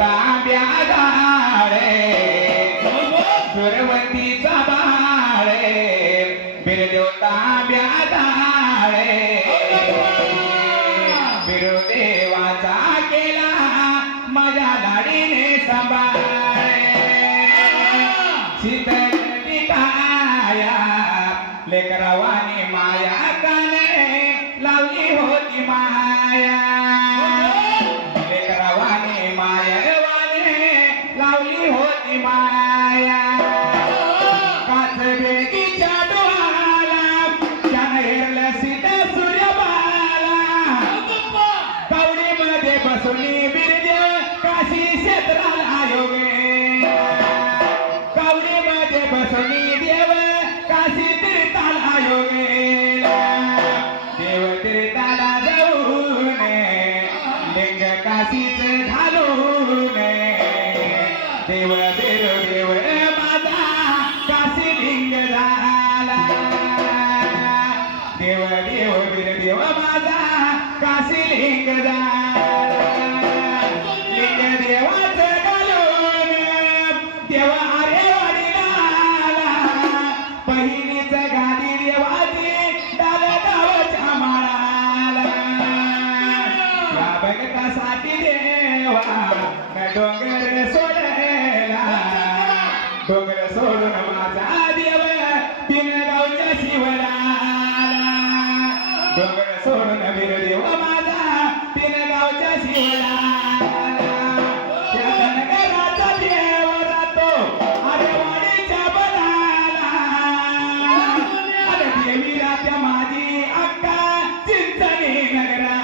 तांब्या गाळे सुरवंतीचा बाळे बिरदेव तांब्या गाळे बिरुदेवाचा केला माझ्या लाडीने सांभाळे शीतल काया लेकरावानी माया काने लावली होती माया लेकरावानी मायावाने लावली होती माया काच बेगीच्या डोळ्याला त्यानं हेरलं सीता सूर्यबाला कवडीमध्ये बसवली बिरदेव काशी क्षेत्राला योगे कवडीमध्ये बसवली देव काशी तीर्थाला योगे देव तीर्थाला जाऊन लिंग काशीच घालून देव बिरुदेव माझा काशी लिंग झाला देव देव बिरुदेव माझा काशी लिंग झाला लिंग देवाचं घालून देव आरेवाडीला आला पहिलीच गाडी देवाची डाल गावाच्या माळाला या भगतासाठी देवा डोंगर सोडला डोंगर सोडून माझा देव तीन गावच्या शिवला डोंगर सोडून बिरुदेव माझा तीन गावच्या शिवला त्या धनगराचा देव राहतो आरेवाडीच्या बनाला अरे देवी राहत्या माझी अक्का चिंचणी नगरा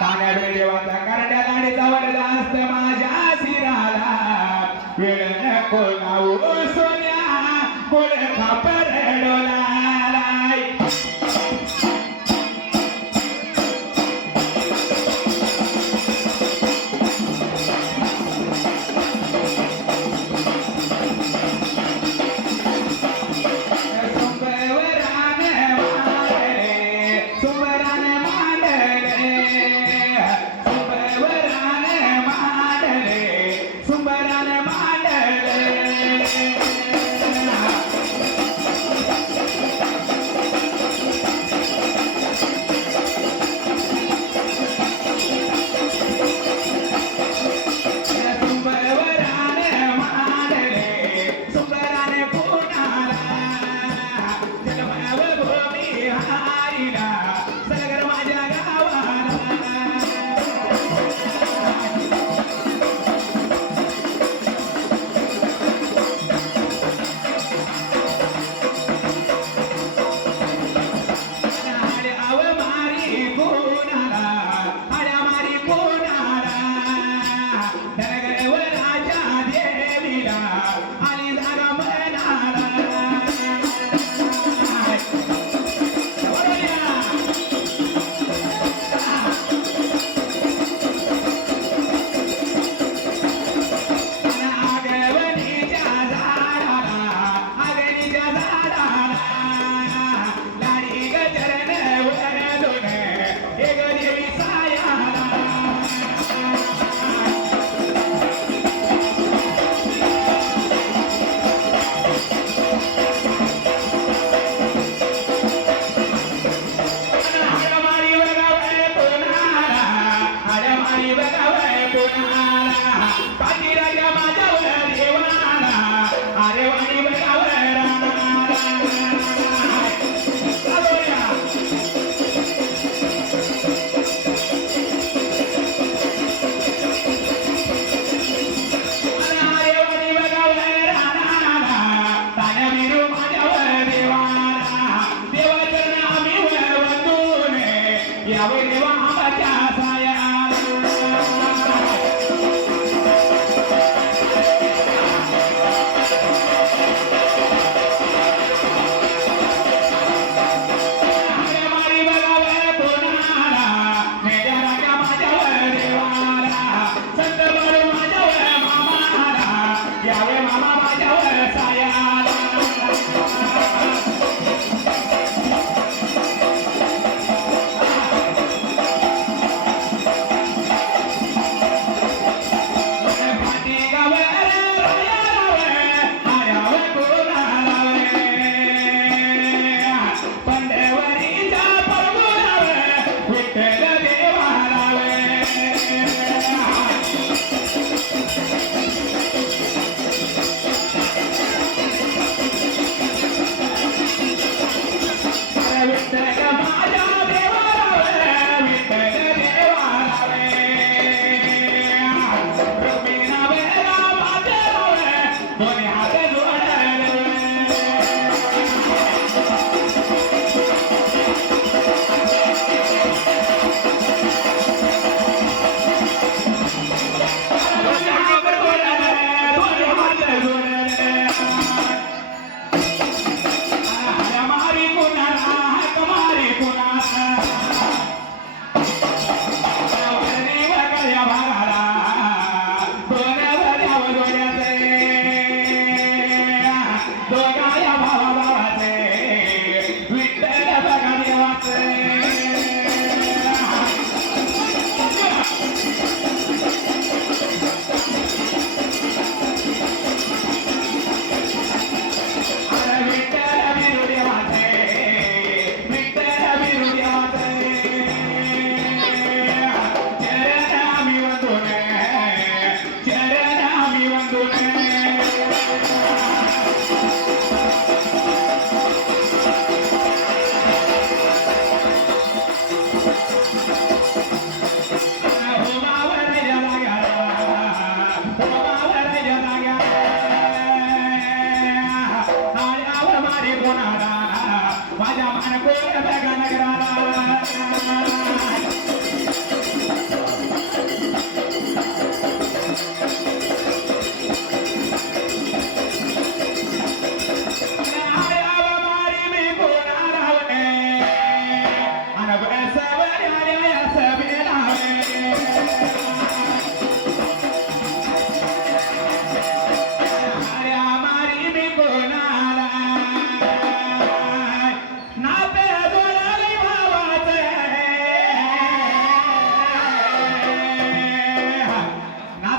तान्या बिरुदेवाचा करड्या लाडीचा वरदा असत माझ्या शिराला वेळ नको लावू सोन्या गोड खापर डोलालाय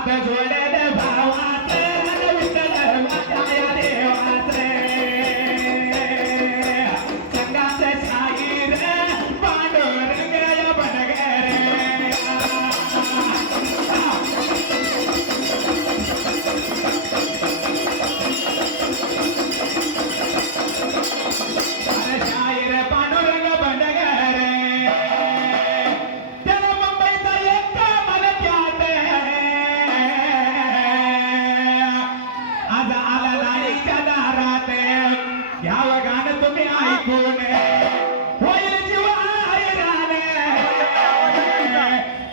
हात जोडले भावाचे विठ्ठल माझ्या देवाचे संगात शाहीर पांडुरंग बनगरे शाहीर पांडुरंग बनगरे त्याला मुंबईचा एक मला प्यात आज आला लाडीच्या दारात घ्यावं गाणं तुम्ही ऐकून होईल जीव हैराण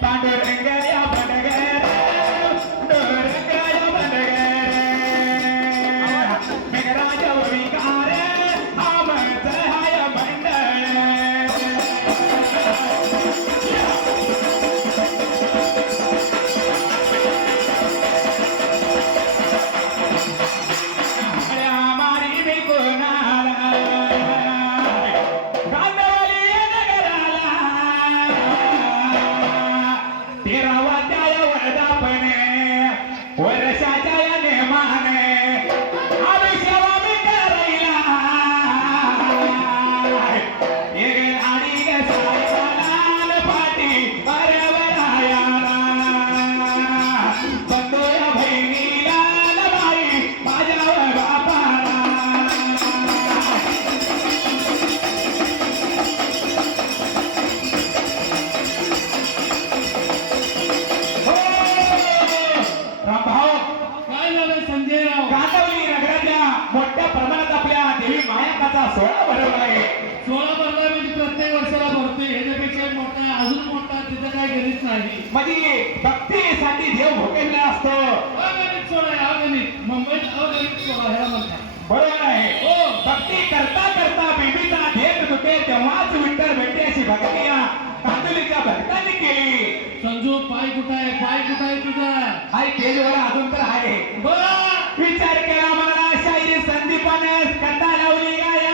पांडुरंग या बनगरे पांडुरंग या बनगरे मेघराज विकार आमच हाय मंडळ मारी मी कोणाला कांदवली नगराला तेरावा त्या वर्धापने वर्षाच्या या नेमाने आम्ही सेवा मी करायला एक आणि सायला पाठी अरेवरायाला बंधूया बहिणीला बाई माझ्या बापाला हो रामभाऊ काय झालं संजयराव? कांदवली नगरातल्या मोठ्या प्रमाणात आपल्या देवी मायाकाचा सोहळा भरवला आहे 16 भरला म्हणजे प्रत्येक वर्षाला भरतोय. ह्याच्यापेक्षा मोठा अजून मोठा तिथं काय गणित नाही. म्हणजे भक्तीसाठी देव भोगलेला असतो अगणित सोहळा आहे, अगणित. मुंबईत अगणित सोहळा ह्याला म्हणतात. बरोबर आहे हो. भक्ती करता करता बेबीचा देत दुखे तेव्हाच विठ्ठल भेटते अशी भक्ती या कांदवलीच्या भक्तांनी केली संजू पाय कुठं आहे? पाय कुठं आहे तुझा? आई तेजवर अजून तर आहे बरं. विचार केला मला शाहीर संदीपाने कथा लावली गाया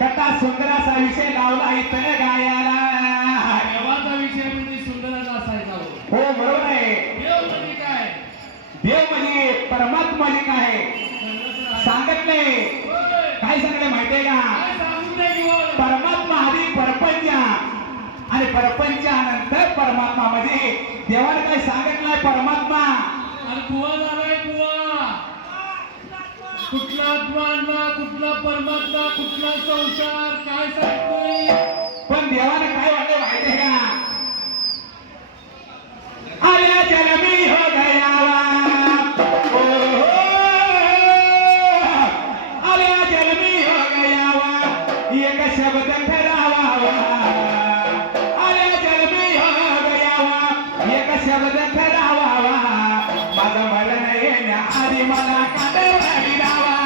कथा सुंदराचा विषय लावला इथं गायाला देवाचा विषय म्हणजे सुंदराचा असायचा हो. हो बरोबर आहे देव म्हणजे काय? देव म्हणजे परमात्मा म्हणजे काय सांगत नाही होय. काय सांगले माहितीये का काय सांगू दे की बोल. परमात्मा आधी परपंच आणि परपंचानंतर परमात्मा म्हणजे देवाने काही सांगत नाही परमात्मा अरे कुवा झालाय कुवा. कुठला आत्मा आणला, कुठला परमात्मा, कुठला संसार, काय सांगतोय? पण देवाने काय वाटलं माहितीये का आल्या जन्मी हो गयावा ओ हो आल्या जन्मी हो गयावा एक शब्द ठरावा आल्या जन्मी हो गयावा एक शब्द ठरावा माझं मरण येण्याआधी मला काढी दावा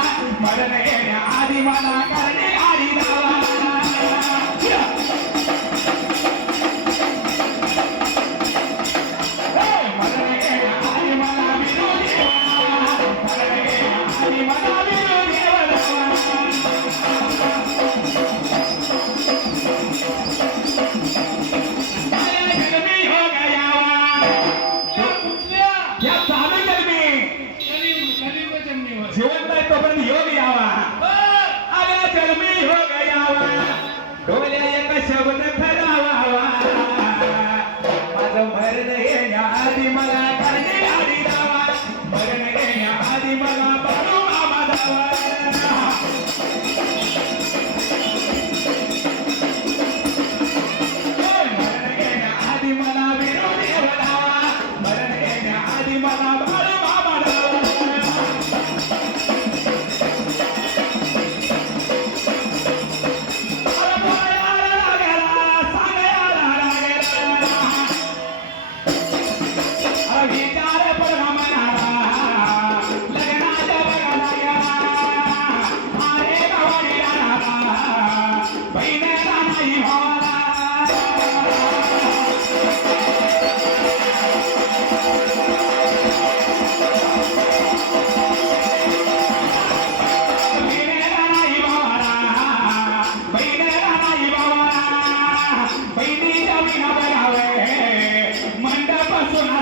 मरण येण्याआधी मला काढी आधी दावा मरण येण्याआधी मला विरोधी मरण येण्याआधी मला विरोधी जन्मी हो गयावा कुठल्या? या चालू जन्मी कलियुग जन्मीवर. जीवन आहे तोपर्यंत योग यावा आल्या जन्मी हो गयावा डोल्या एक शब्द खरावा माझं मरण येण्याआधी मला काढी आधी दावा मरण येण्याआधी मला बाळू मामा दावा मरण येण्याआधी मला विरोधी दावा मरण येण्याआधी मला बाळू मामा दावा मंडप सुना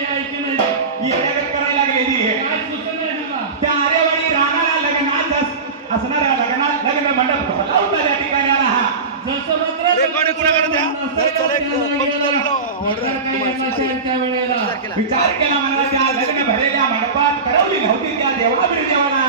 हे ऐके नाही येण्यागत करायला गेली काय सुचत नाही मला त्या आरेवाडी राहणारा लग्नात असणाऱ्या लग्नात लग्न मंडप भरला होता त्या ठिकाणी हा जसं मात्र रेकॉर्डिंग कोणाकडे द्या? त्या वेळेला विचार केला म्हणा त्या लग्न भरलेल्या मंडपात करवली नव्हती त्या देवा देवाना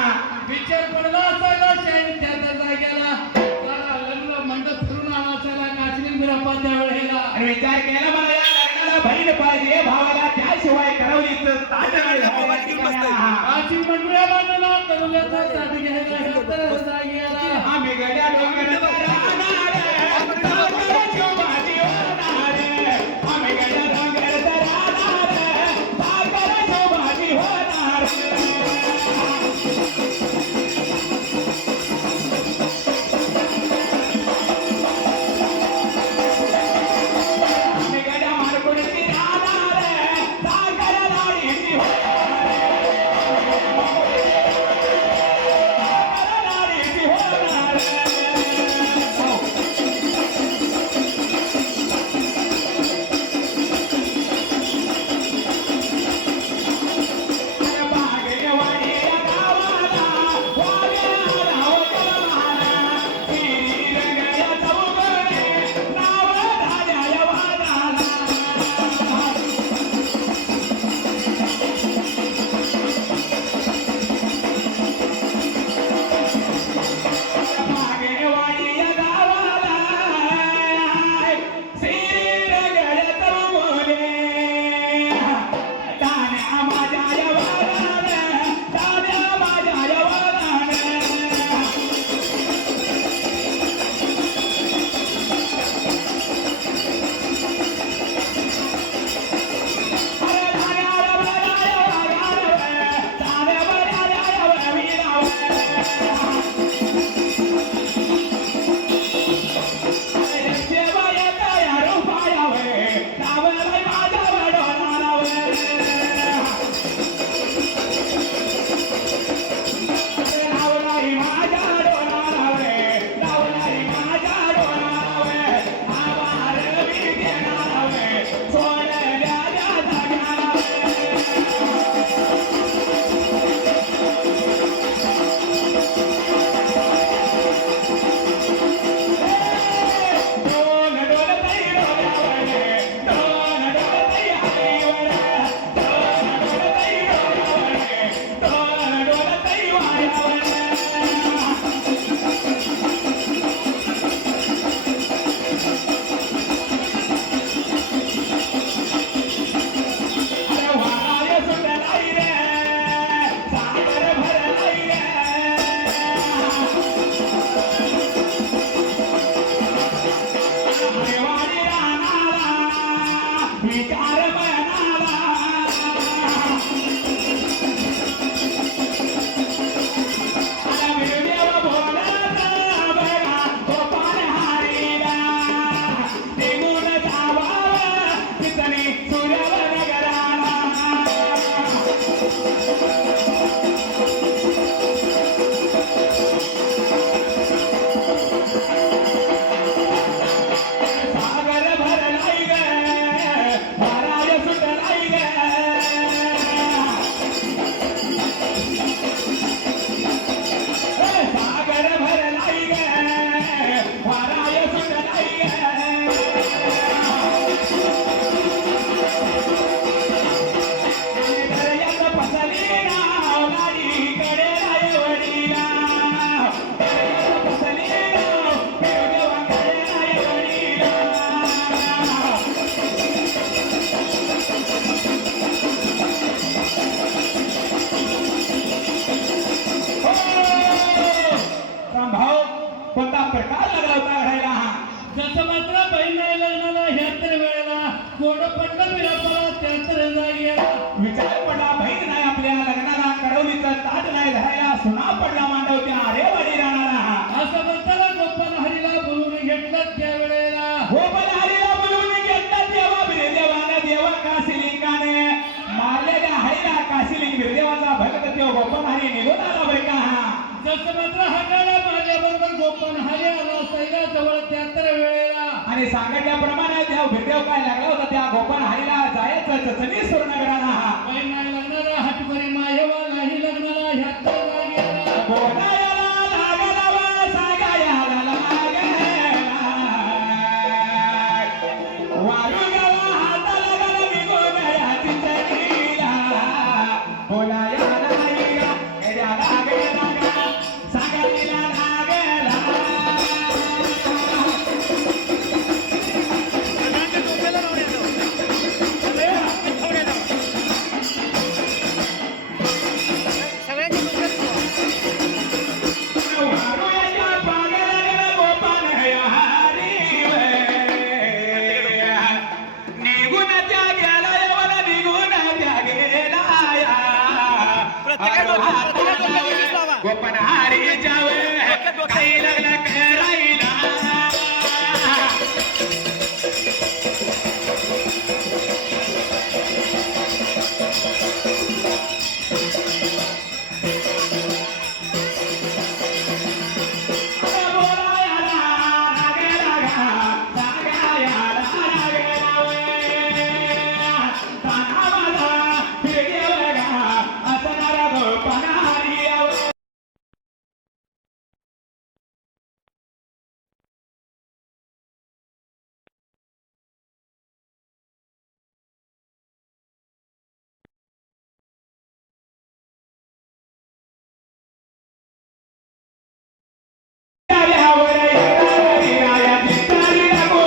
विचार पडला असायला शाहीर त्या जागेला त्याला लग्न मंडप फिरून आला असायला काचली बिरापा त्या वेळेला आणि विचार केला मला या लग्नाला बहीण पाहिजे भावाला त्याशिवाय करवलीच ताट नाही झालं ठिकाणी हा. काची मंडळ्या बांधला करूल्याचा ताट घ्यायला ह्या तर जागेला आम्ही गड्या डोंगर राहणार सागर शोभाची होणार आम्ही गड्या डोंगर राहणार सागर शोभाची होणार आम्ही गड्या मारकुडीची राहणार सागर लाडीची होणार सागर लाडीची होणार बागेवाडी गावाला वाड्याला होता श्री रंगया चौगडे नाव धाड्या वादाला बागेवाडी गावाला श्री रंगया चौगडे दाण्या माझ्या वादाला दाण्या माझ्या वादाला विचार मनाला देव बोलत बघा गोपाल हारीला निघून जावावं तिथनी सूर्यव नगराला सागर भरलाई ग महाराज सुटलाई ग सागर भरलाई ग महाराज सुटलाई ग दर्यात फसली नाव गाडी कडे रायवडीला दर्यात फसली नाव बिरदेवाकडे रायवडीला भाऊ कोणता प्रकार लागला होता घडायला हा जसं मात्र बहीण नाही लग्नाला ह्या तर वेळेला कोड पडलं बिरापाला त्या तर जागेला विचार पडला बहीण नाही आपल्या लग्नाला कडवलीचं ताट नाही धरायला सुना पडला मांडवत्या आरेवाडी राहणारा असं म्हणताना गोपाल हरीला बोलून घेतलं त्या वेळेला गोपाल हरीला बोलवून घेतलं तेव्हा बिरदेवानं देव काशीलिंगाने मारलेल्या हरीला काशीलिंग बिरदेवाचा भक्त तेव्हा गोपाल हरी निघून आला बरं का हा जसं मात्र हाताला माझ्याबरोबर गोपाल हरी आला सैला जवळ त्या तर वेळेला आणि सांगितल्याप्रमाणे त्या बिरदेव काय लागला होता त्या गोपाल हरीला जायचं चचणी सुरनगर